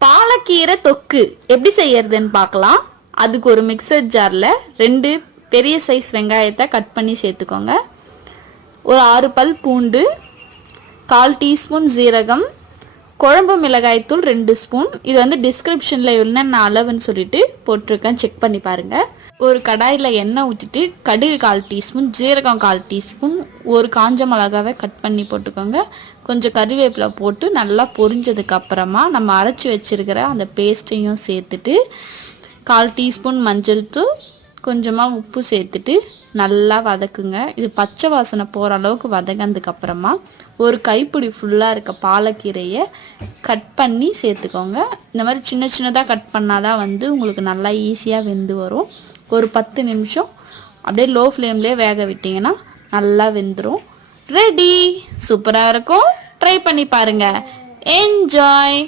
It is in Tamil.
பாலக்கீரை தொக்கு எப்படி செய்யறதுன்னு பார்க்கலாம். அதுக்கு ஒரு மிக்சர் ஜாரில் 2 பெரிய சைஸ் வெங்காயத்தை கட் பண்ணி சேர்த்துக்கோங்க. ஒரு 6 பல் பூண்டு, 1/4 டீஸ்பூன் ஜீரகம், குழம்பு மிளகாய்த்தூள் 2 ஸ்பூன். இது வந்து டிஸ்கிரிப்ஷனில் என்னென்ன அளவுன்னு சொல்லிட்டு போட்டிருக்கேன், செக் பண்ணி பாருங்கள். ஒரு கடாயில் எண்ணெய் ஊற்றிட்டு கடுகு 1/4 டீஸ்பூன், ஜீரகம் 1/4 டீஸ்பூன், ஒரு காஞ்ச மிளகாவை கட் பண்ணி போட்டுக்கோங்க. கொஞ்சம் கறிவேப்பிலை போட்டு நல்லா பொரிஞ்சதுக்கு அப்புறமா நம்ம அரைச்சி வச்சிருக்கிற அந்த பேஸ்ட்டையும் சேர்த்துட்டு 1/4 டீஸ்பூன் மஞ்சள் தூள், கொஞ்சமாக உப்பு சேர்த்துட்டு நல்லா வதக்குங்க. இது பச்சை வாசனை போகிற அளவுக்கு வதங்கினதுக்கு அப்புறமா ஒரு கைப்பிடி ஃபுல்லாக இருக்க பாலக்கீரையை கட் பண்ணி சேர்த்துக்கோங்க. இந்த மாதிரி சின்ன சின்னதாக கட் பண்ணாதான் வந்து உங்களுக்கு நல்லா ஈஸியாக வெந்து வரும். ஒரு 10 நிமிஷம் அப்படியே லோ ஃப்ளேம்லேயே வேக விட்டிங்கன்னா நல்லா வெந்துடும். ரெடி. சூப்பராக இருக்கும். ட்ரை பண்ணி பாருங்கள். என்ஜாய்.